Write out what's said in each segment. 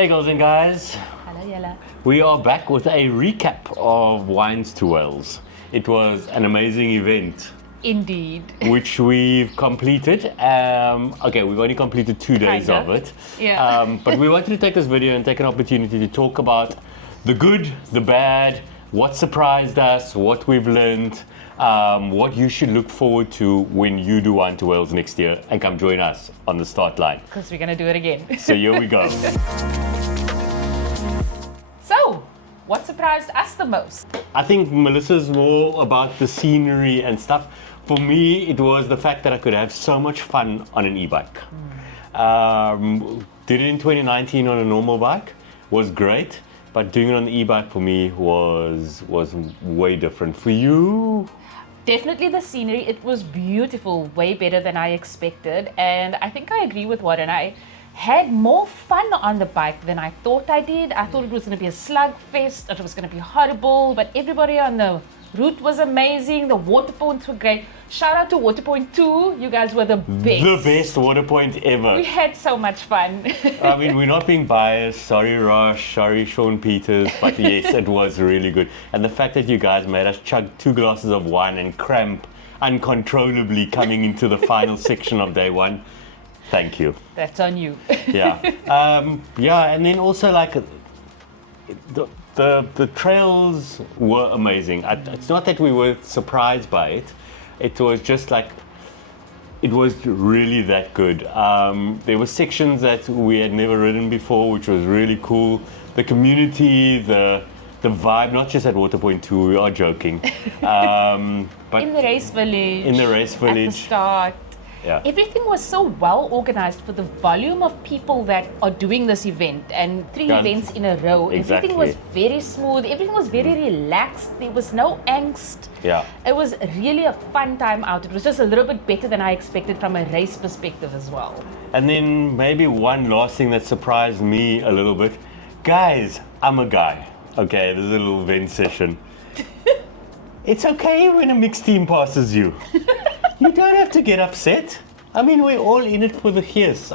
Hey girls and guys, Hello, Yella. we are back with a recap of Wines to Wales. It was an amazing event Indeed. which we've completed. Okay, we've only completed 2 days Kinda. of it. Yeah. But we wanted to take this video and take an opportunity to talk about the good, the bad, what surprised us, what we've learned, what you should look forward to when you do Wine to Wales next year, and come join us on the start line. Because we're going to do it again. So here we go. So, what surprised us the most? I think Melissa's more about the scenery and stuff. For me, it was the fact that I could have so much fun on an e-bike. Did it in 2019 on a normal bike, was great, but doing it on the e-bike for me was way different. For you? Definitely the scenery. It was beautiful, way better than I expected. And I think I agree with Warren. I had more fun on the bike than I thought I did. I thought it was going to be a slugfest, that it was going to be horrible, but everybody on the route was amazing. The water points were great. Shout out to Water Point 2. You guys were the best. The best water point ever. We had so much fun. I mean, we're not being biased. Sorry, Rosh. Sorry, Sean Peters. But yes, it was really good. And the fact that you guys made us chug 2 glasses of wine and cramp uncontrollably coming into the final section of day one. Thank you. That's on you. Yeah. Yeah, and then also like the trails were amazing. It's not that we were surprised by it. It was just like, it was really that good. There were sections that we had never ridden before, which was really cool. The community, the vibe, not just at Water Point 2, we are joking. But In the race village. in the race At village. the start. Yeah. Everything was so well organized for the volume of people that are doing this event, and 3 Yeah, events in a row. exactly. Everything was very smooth. Everything was very relaxed. There was no angst. Yeah. It was really a fun time out. It was just a little bit better than I expected from a race perspective as well. And then maybe one last thing that surprised me a little bit. Guys, I'm a guy. Okay, there's a little event session. It's okay when a mixed team passes you. You don't have to get upset. I mean, we're all in it for the hears.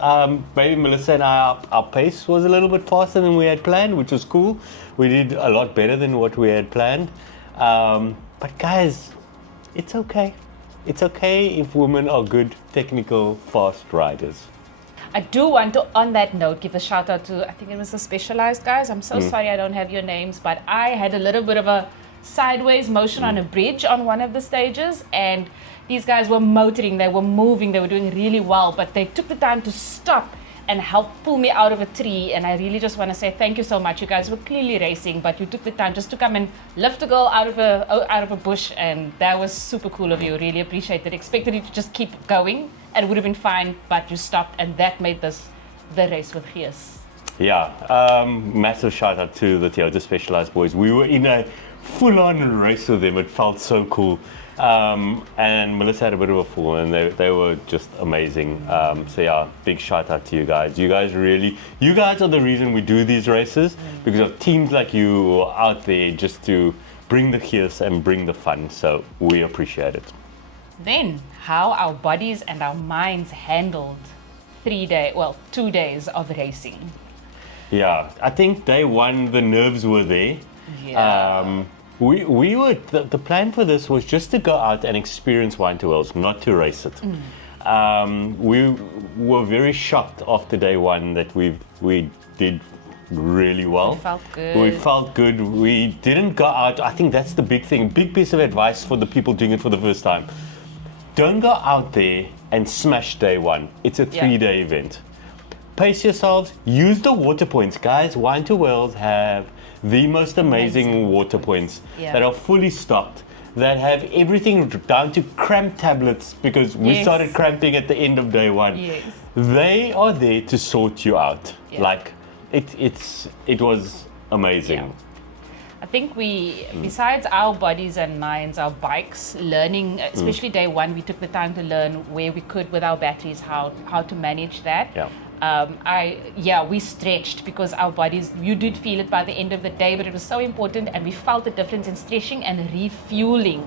Maybe Melissa and I, our pace was a little bit faster than we had planned, which was cool. We did a lot better than what we had planned. But guys, it's okay. It's okay if women are good, technical, fast riders. I do want to, on that note, give a shout out to, I think it was the Specialized guys. I'm so sorry I don't have your names, but I had a little bit of a sideways motion on a bridge on one of the stages, and these guys were motoring, they were moving, they were doing really well, but they took the time to stop and help pull me out of a tree. And I really just want to say thank you so much. You guys were clearly racing, but you took the time just to come and lift a girl out of a bush, and that was super cool of you. Really appreciate it. Expected you to just keep going and it would have been fine, but you stopped, and that made this the race with Gees. Yeah, massive shout out to the Toyota Specialized boys. We were in a full-on race with them. It felt so cool. And Melissa had a bit of a fall, and they were just amazing. So yeah, big shout out to you guys. You guys are the reason we do these races, because of teams like you who are out there just to bring the chaos and bring the fun. So we appreciate it. Then, how our bodies and our minds handled 2 days of racing. Yeah, I think day one, the nerves were there. Yeah. We were the plan for this was just to go out and experience Wine to Wales, not to race it. We were very shocked after day one that we did really well. We felt good. We felt good. We didn't go out. I think that's the big thing. Big piece of advice for the people doing it for the first time. Don't go out there and smash day one. It's a 3-day event. Pace yourselves. Use the water points, guys. Wine to Wales have the most amazing water points that are fully stocked, that have everything down to cramp tablets, because we started cramping at the end of day one. Yes. They are there to sort you out. Like it was amazing. Yeah. I think we, besides our bodies and minds, our bikes, learning, especially day one, we took the time to learn where we could with our batteries, how to manage that. Yeah. We stretched because our bodies, you did feel it by the end of the day, but it was so important, and we felt the difference in stretching and refueling.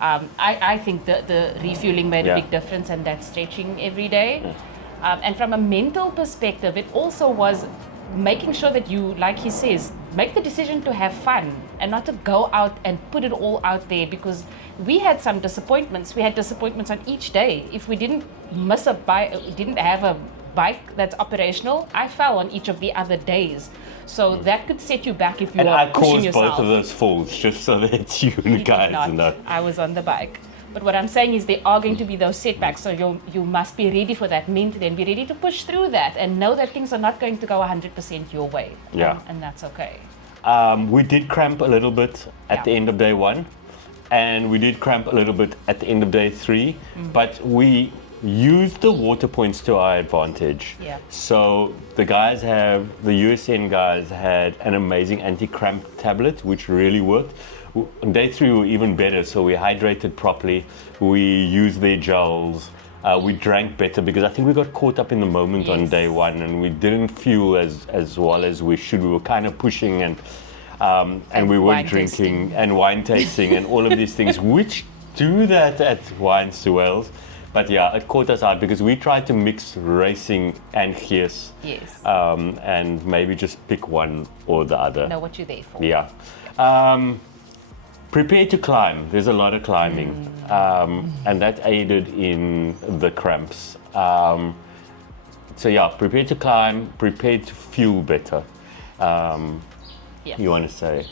I think the refueling made a big difference, and that stretching every day. And from a mental perspective, it also was making sure that you, like he says, make the decision to have fun and not to go out and put it all out there, because we had some disappointments. We had disappointments on each day. If we didn't miss a bike, didn't have a bike that's operational, I fell on each of the other days. So that could set you back if you are pushing yourself. And I caused both of those falls, just so that you guys know. I was on the bike. But what I'm saying is there are going to be those setbacks, so you must be ready for that mentally and be ready to push through that and know that things are not going to go 100% your way. Yeah. And that's okay. We did cramp a little bit at the end of day 1, and we did cramp a little bit at the end of day 3, but we used the water points to our advantage. Yeah. So the USN guys had an amazing anti-cramp tablet, which really worked. On day 3 we were even better, so we hydrated properly, we used their gels, we drank better, because I think we got caught up in the moment on day 1 and we didn't fuel as well as we should. We were kind of pushing and we were drinking and wine tasting and all of these things, which do that at Wines to Wales. But yeah, it caught us out because we tried to mix racing and gears. Yes. And maybe just pick one or the other. Know what you're there for. Yeah. Prepare to climb. There's a lot of climbing, and that aided in the cramps. So yeah, prepare to climb, prepare to fuel better. Yes. You want to say?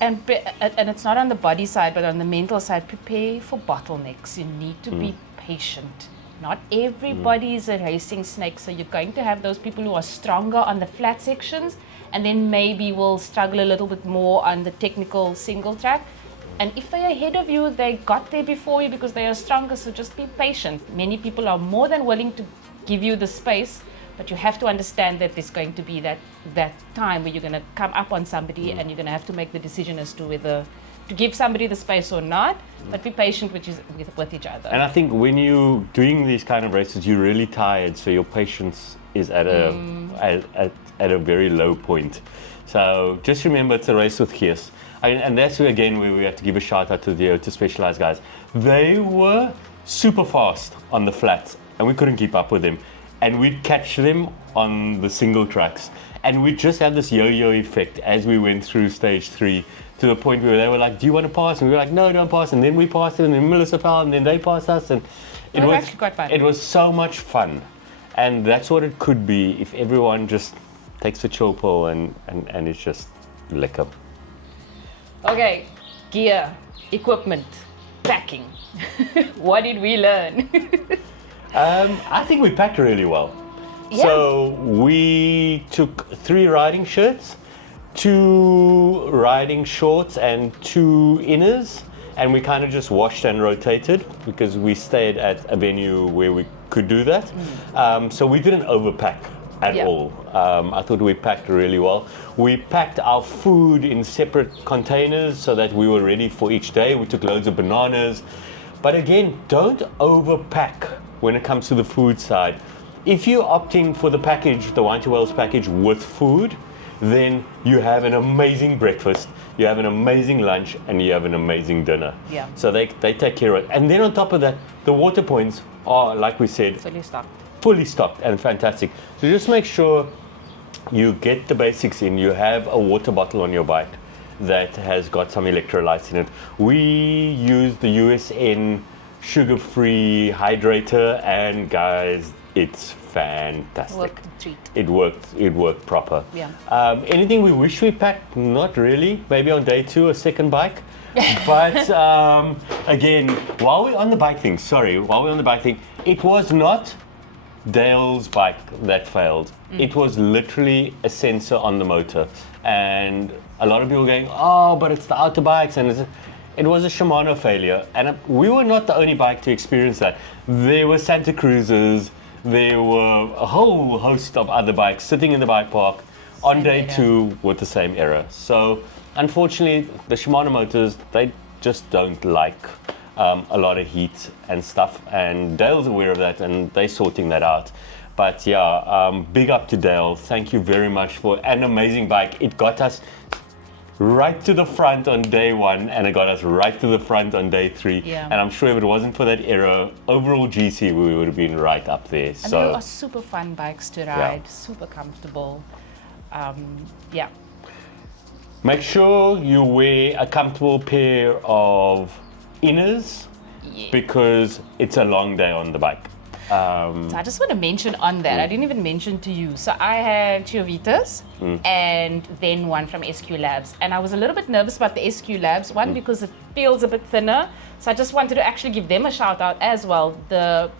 And it's not on the body side, but on the mental side, prepare for bottlenecks. You need to be patient. Not everybody is a racing snake, so you're going to have those people who are stronger on the flat sections, and then maybe will struggle a little bit more on the technical single track. And if they're ahead of you, they got there before you because they are stronger, so just be patient. Many people are more than willing to give you the space, but you have to understand that there's going to be that time where you're going to come up on somebody and you're going to have to make the decision as to whether to give somebody the space or not, but be patient with each other. And I think when you're doing these kind of races, you're really tired, so your patience is at a very low point. So just remember, it's a race with gears. And that's where, again, where we have to give a shout out to the O2 Specialized guys. They were super fast on the flats, and we couldn't keep up with them. And we'd catch them on the single tracks. And we just had this yo-yo effect as we went through stage 3, to the point where they were like, do you want to pass? And we were like, no, don't pass. And then we passed it, and then Melissa fell, and then they passed us. And it was actually quite fun. It was so much fun. And that's what it could be if everyone just takes the chill pill and it's just liquor. Okay, gear, equipment, packing. What did we learn? I think we packed really well. Yeah. So we took 3 riding shirts, 2 riding shorts and 2 inners, and we kind of just washed and rotated because we stayed at a venue where we could do that. So we didn't overpack at all. I thought we packed really well. We packed our food in separate containers so that we were ready for each day. We took loads of bananas. But again, don't overpack when it comes to the food side. If you're opting for the package, the Wine to Wales package with food, then you have an amazing breakfast, you have an amazing lunch, and you have an amazing dinner. Yeah. So they take care of it. And then on top of that, the water points are, like we said, fully stocked and fantastic. So just make sure you get the basics in. You have a water bottle on your bike that has got some electrolytes in it. We use the USN sugar-free hydrator, and guys, it's fantastic. It worked proper. Yeah. Anything we wish we packed? Not really. Maybe on day 2, a second bike. But again, while we're on the bike thing, it was not Dale's bike that failed. It was literally a sensor on the motor, and a lot of people were going, oh, but it's the outer bikes, and it was a Shimano failure. And we were not the only bike to experience that. There were Santa Cruzes, there were a whole host of other bikes sitting in the bike park on day 2 with the same error. So unfortunately, the Shimano motors, they just don't like a lot of heat and stuff, and Dale's aware of that, and they're sorting that out. But yeah, big up to Dale. Thank you very much for an amazing bike. It got us right to the front on day 1, and it got us right to the front on day 3. Yeah. And I'm sure if it wasn't for that error, overall GC, we would have been right up there. And they are super fun bikes to ride, super comfortable. Yeah. Make sure you wear a comfortable pair of inners because it's a long day on the bike. So I just want to mention on that, I didn't even mention to you. So I had Chiovitas and then one from SQ Labs. And I was a little bit nervous about the SQ Labs, one because it feels a bit thinner. So I just wanted to actually give them a shout out as well. The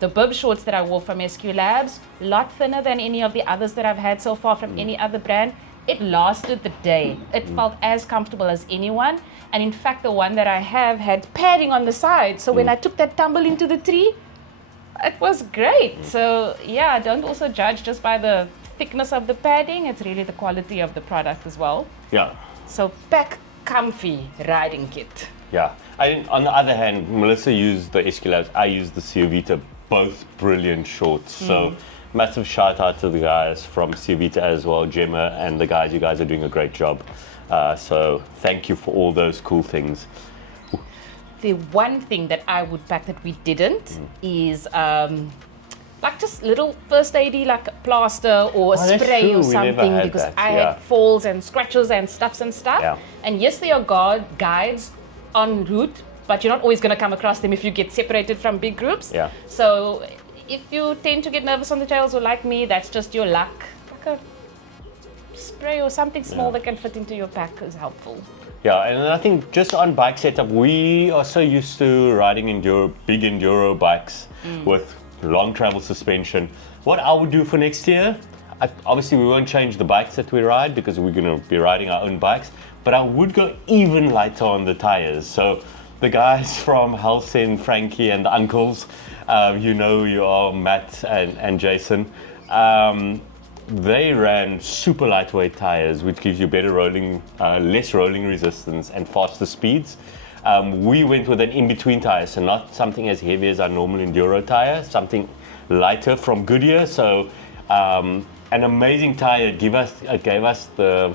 bib shorts that I wore from SQ Labs, a lot thinner than any of the others that I've had so far from any other brand. It lasted the day. It felt as comfortable as anyone. And in fact, the one that I have had padding on the side. So when I took that tumble into the tree, it was great. So yeah, don't also judge just by the thickness of the padding. It's really the quality of the product as well. Yeah. So pack comfy riding kit. Yeah. On the other hand, Melissa used the SQ Labs. I used the Ciovita. Both brilliant shorts. So massive shout out to the guys from Ciovita as well, Gemma and the guys. You guys are doing a great job. So thank you for all those cool things. The one thing that I would pack that we didn't is like just little first aidy, like a plaster or a spray or something, because I had falls and scratches and stuff. Yeah. And yes, there are guides en route, but you're not always going to come across them if you get separated from big groups. Yeah. So if you tend to get nervous on the trails or like me, that's just your luck. Like a spray or something small that can fit into your pack is helpful. Yeah, and I think just on bike setup, we are so used to riding big enduro bikes with long travel suspension. What I would do for next year, obviously we won't change the bikes that we ride because we're going to be riding our own bikes, but I would go even lighter on the tires. So the guys from Halsen, Frankie and the uncles, you are Matt and Jason, they ran super lightweight tires, which gives you better less rolling resistance and faster speeds. We went with an in-between tire, so not something as heavy as our normal enduro tire, something lighter from Goodyear. So an amazing tire gave us the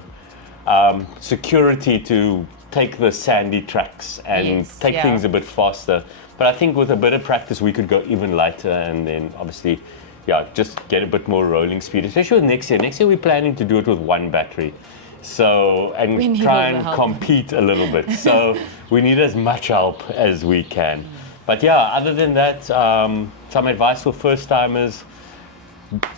security to take the sandy tracks and take things a bit faster. But I think with a bit of practice, we could go even lighter, and then obviously just get a bit more rolling speed, especially with next year. Next year, we're planning to do it with one battery. So, and try and compete a little bit. So we need as much help as we can. But yeah, other than that, some advice for first timers.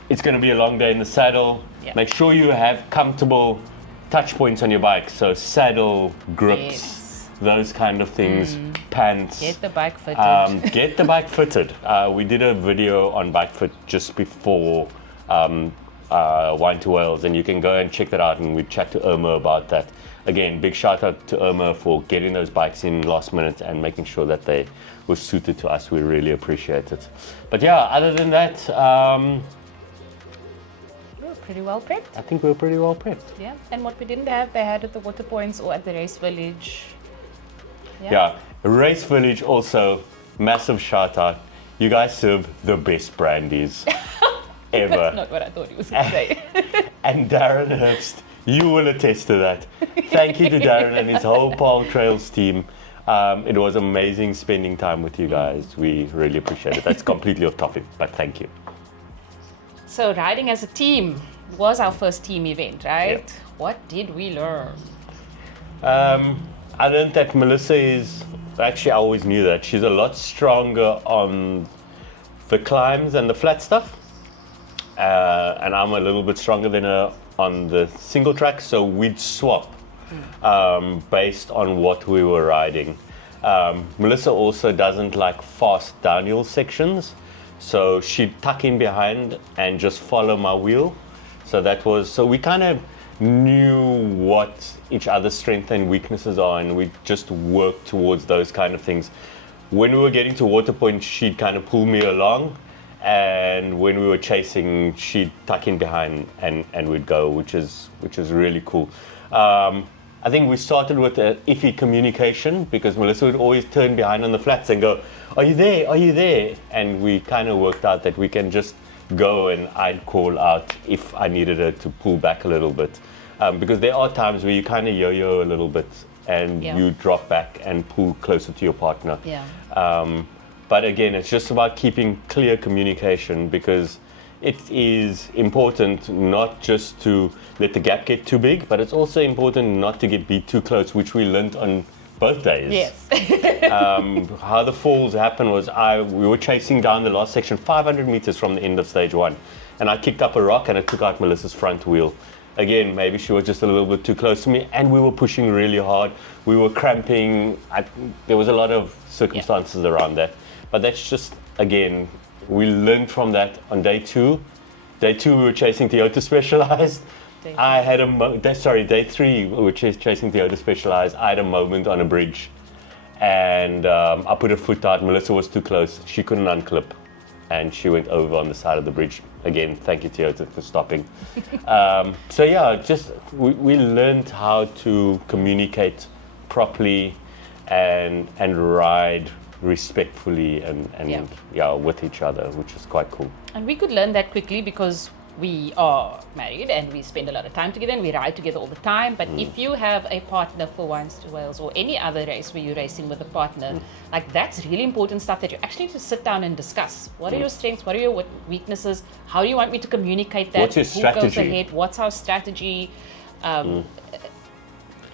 It's going to be a long day in the saddle. Yeah. Make sure you have comfortable touch points on your bike. So saddle, grips, those kind of things, pants. Get the bike fitted. Get the bike fitted. We did a video on bike fit just before Wine to Wales, and you can go and check that out, and we chat to Irma about that. Again, big shout out to Irma for getting those bikes in last minute and making sure that they were suited to us. We really appreciate it. But yeah, other than that, we're pretty well prepped. I think we're pretty well prepped. Yeah, and what we didn't have, they had at the water points or at the race village. Yeah, Race Village also, massive shout out. You guys serve the best brandies ever. That's not what I thought he was going to say. And Darren Herbst, you will attest to that. Thank you to Darren and his whole Paul Trails team. It was amazing spending time with you guys. We really appreciate it. That's completely off topic, but thank you. So riding as a team was our first team event, right? Yep. What did we learn? I learned that Melissa is, actually I always knew that, she's a lot stronger on the climbs and the flat stuff. And I'm a little bit stronger than her on the single track, so we'd swap based on what we were riding. Melissa also doesn't like fast downhill sections, so she'd tuck in behind and just follow my wheel. So we kind of knew what each other's strengths and weaknesses are, and we just worked towards those kind of things. When we were getting to water point, she'd kind of pull me along, and when we were chasing, she'd tuck in behind and we'd go, which is really cool. I think we started with iffy communication because Melissa would always turn behind on the flats and go, "Are you there? Are you there?" And we kind of worked out that we can just go, and I'd call out if I needed her to pull back a little bit. Because there are times where you kind of yo-yo a little bit and you drop back and pull closer to your partner. Yeah. But again, it's just about keeping clear communication, because it is important not just to let the gap get too big, but it's also important not to be too close, which we learned on both days. Yes. How the falls happened was we were chasing down the last section 500 meters from the end of stage 1, and I kicked up a rock and it took out Melissa's front wheel. Again, maybe she was just a little bit too close to me, and we were pushing really hard. We were cramping. There was a lot of circumstances around that, but that's just, again, we learned from that on day 2. Day 2 we were chasing Toyota Specialized. Day 3 we were chasing Toyota Specialized. I had a moment on a bridge, and I put a foot out. Melissa was too close. She couldn't unclip, and she went over on the side of the bridge. Again, thank you, Toyota, for stopping. So yeah, just we learned how to communicate properly and ride respectfully and with each other, which is quite cool. And we could learn that quickly because we are married and we spend a lot of time together and we ride together all the time. But if you have a partner for Wines to Wales or any other race where you're racing with a partner, like that's really important stuff that you actually need to sit down and discuss. What are your strengths? What are your weaknesses? How do you want me to communicate that? What's your strategy? Who goes ahead? What's our strategy?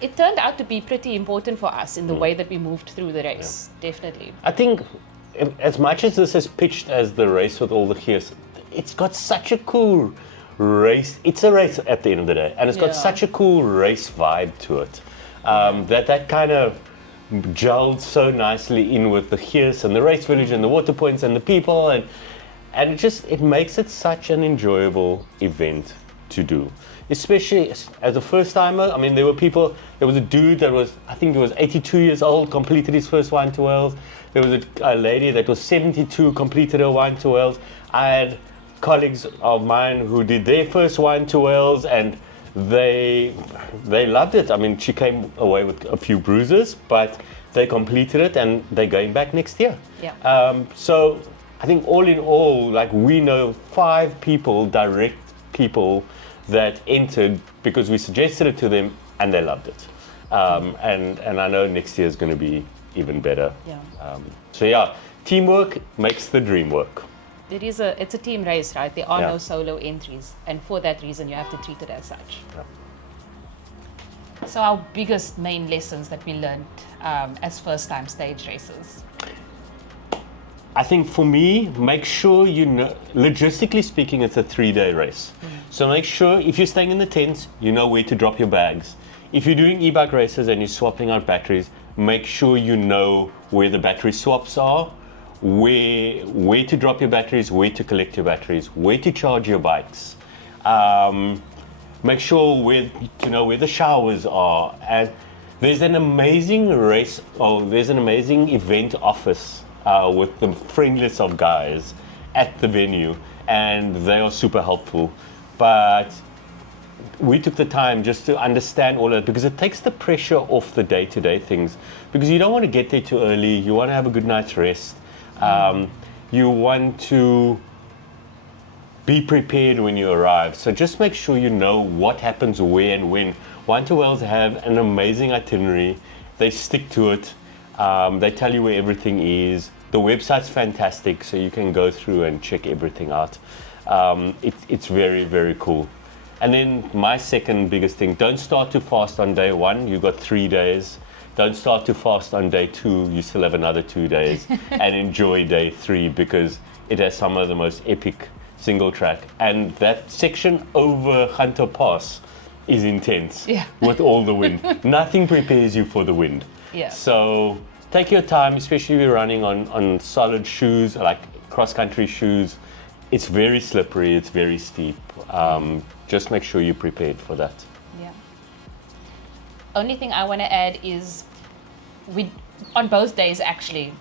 It turned out to be pretty important for us in the way that we moved through the race, definitely. I think as much as this is pitched as the race with all the gears, it's got such a cool race. It's a race at the end of the day, and it's got such a cool race vibe to it. That kind of gelled so nicely in with the gears and the race village and the water points and the people, and it makes it such an enjoyable event to do. Especially as a first timer. I mean, there was a dude that was, I think he was 82 years old, completed his first Wine to Wales. There was a lady that was 72, completed her Wine to Wales. I had colleagues of mine who did their first Wine to Wales, and they loved it. I mean, she came away with a few bruises, but they completed it and they're going back next year. Yeah. So I think all in all, like, we know 5 people, direct people, that entered because we suggested it to them and they loved it. And I know next year is going to be even better. Yeah. Teamwork makes the dream work. It's a team race, right? There are no solo entries, and for that reason you have to treat it as such. So our biggest main lessons that we learned as first time stage racers. I think for me, make sure you know, logistically speaking, it's a 3-day race. So make sure if you're staying in the tents, you know where to drop your bags. If you're doing e-bike races and you're swapping out batteries, make sure you know where the battery swaps are, where to drop your batteries, where to collect your batteries, where to charge your bikes. Make sure where the showers are. And there's an amazing event office with the friendliest of guys at the venue, and they are super helpful. But we took the time just to understand all of it, because it takes the pressure off the day-to-day things, because you don't want to get there too early. You want to have a good night's rest. You want to be prepared when you arrive. So just make sure you know what happens where and when. Wine to Wales have an amazing itinerary. They stick to it. They tell you where everything is. The website's fantastic, so you can go through and check everything out. It's very, very cool. And then my second biggest thing, don't start too fast on day 1. You've got 3 days. Don't start too fast on day 2. You still have another 2 days. And enjoy day 3, because it has some of the most epic single track. And that section over Hunter Pass is intense with all the wind. Nothing prepares you for the wind. Yeah. So take your time, especially if you're running on solid shoes, like cross-country shoes. It's very slippery, it's very steep. Just make sure you're prepared for that. Yeah. Only thing I want to add is, on both days actually,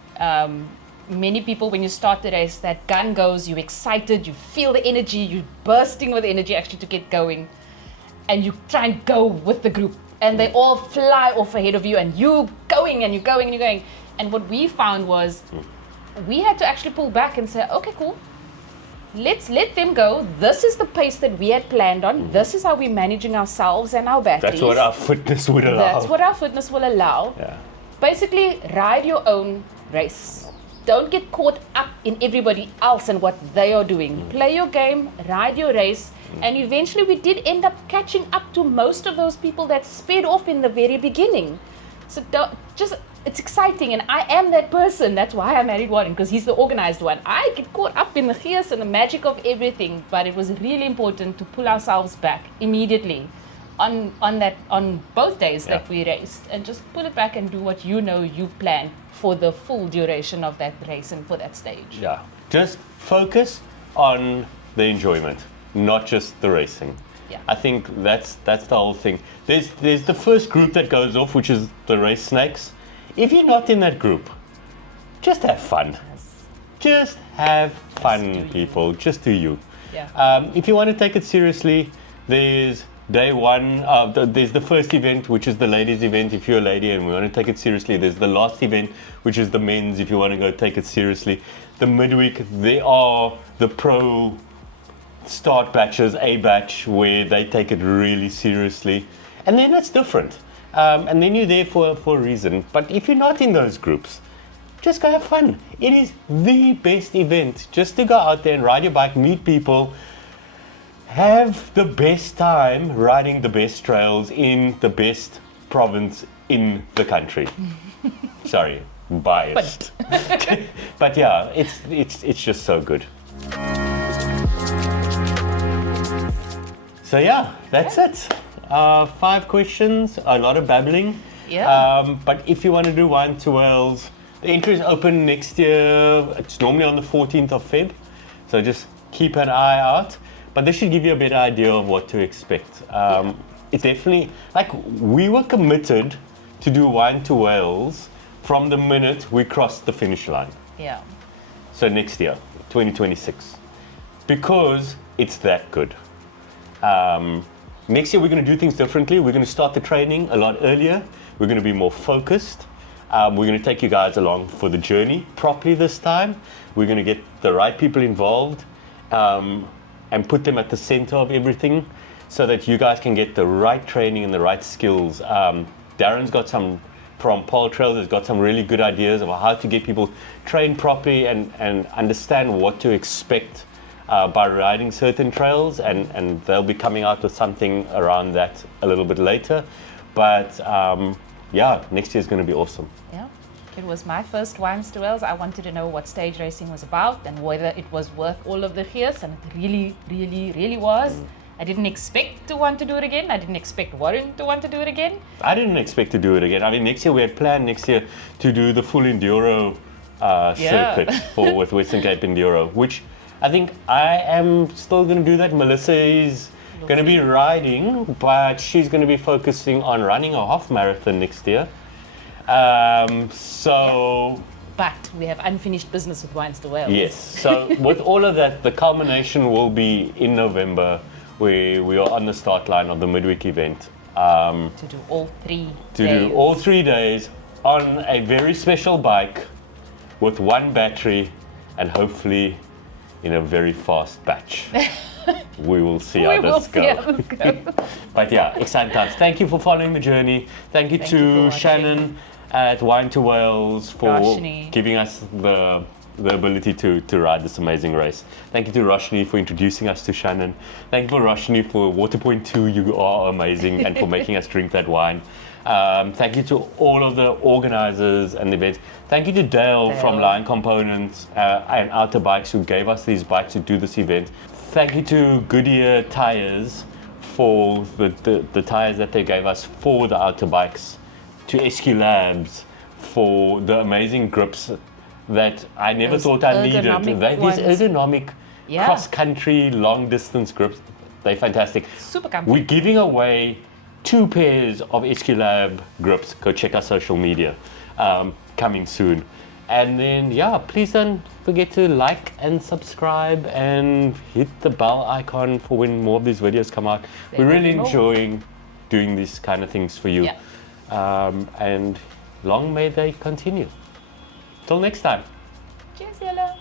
many people, when you start the race, that gun goes, you're excited, you feel the energy, you're bursting with energy actually to get going, and you try and go with the group, and they all fly off ahead of you, and you're going and you're going and you're going. And what we found was we had to actually pull back and say, okay, cool, let's let them go. This is the pace that we had planned on. This is how we're managing ourselves and our batteries. That's what our fitness would allow. That's what our fitness will allow. Yeah. Basically, ride your own race. don't get caught up in everybody else and what they are doing. Play your game, ride your race, and eventually we did end up catching up to most of those people that sped off in the very beginning. So it's exciting, and I am that person. That's why I married Warren, because he's the organized one. I get caught up in the chaos and the magic of everything, but it was really important to pull ourselves back immediately on both days that we raced, and just pull it back and do what you've planned for the full duration of that race and for that stage. Yeah, just focus on the enjoyment, not just the racing. Yeah. I think that's the whole thing. There's the first group that goes off, which is the race snakes. If you're not in that group, just have fun. Yes. Just have fun, do people. Just do you. Yeah. If you want to take it seriously, there's day one. There's the first event, which is the ladies' event. If you're a lady and we want to take it seriously, there's the last event, which is the men's. If you want to go take it seriously, the midweek there are the pro start batches, A batch, where they take it really seriously, and then it's different. And then you're there for a reason. But if you're not in those groups, just go have fun. It is the best event. Just to go out there and ride your bike, meet people, have the best time riding the best trails in the best province in the country. Sorry, biased. But yeah, it's just so good. So yeah, that's it. 5 questions, a lot of babbling. Yeah. But if you want to do Wine to Wales, the entry is open next year. It's normally on the 14th of Feb. So just keep an eye out. But this should give you a better idea of what to expect. It's definitely, like, we were committed to do Wine to Wales from the minute we crossed the finish line. Yeah. So next year, 2026. Because it's that good. Next year we're going to do things differently. We're going to start the training a lot earlier. We're going to be more focused. We're going to take you guys along for the journey properly this time. We're going to get the right people involved and put them at the center of everything so that you guys can get the right training and the right skills. Darren's got some, from Pole Trails, has got some really good ideas of how to get people trained properly and understand what to expect by riding certain trails, and they'll be coming out with something around that a little bit later. But yeah, next year's going to be awesome. Yeah. It was my first Wines to Wales. I wanted to know what stage racing was about and whether it was worth all of the fears, and it really, really, really was. I didn't expect to want to do it again. I didn't expect Warren to want to do it again. I didn't expect to do it again. I mean, next year we had planned to do the full enduro circuit with Western Cape Enduro, which I think I am still going to do that. Melissa is going to be riding, but she's going to be focusing on running a half marathon next year. But we have unfinished business with Wines to Wales. Yes. So with all of that, the culmination will be in November, where we are on the start line of the midweek event. To do all 3 days. Do all 3 days on a very special bike with 1 battery and hopefully in a very fast batch. We will see how this goes. But yeah, exciting times. Thank you for following the journey. Thank you to Shannon at Wine to Wales for Roshni. giving us the ability to ride this amazing race. Thank you to Roshni for introducing us to Shannon. Thank you for Roshni for Waterpoint 2. You are amazing, and for making us drink that wine. Thank you to all of the organizers and the events. Thank you to Dale from Line Components and Outer Bikes, who gave us these bikes to do this event. Thank you to Goodyear Tires for the tires that they gave us for the outer bikes. To SQ Labs for the amazing grips that I never thought I needed. These ergonomic cross-country, long-distance grips, they're fantastic. Super comfy. We're giving away 2 pairs of SQ Lab grips. Go check our social media. Coming soon. And then, yeah, please don't forget to like and subscribe and hit the bell icon for when more of these videos come out. We're really enjoying doing these kind of things for you. Yeah. And long may they continue. Till next time. Cheers, Yella.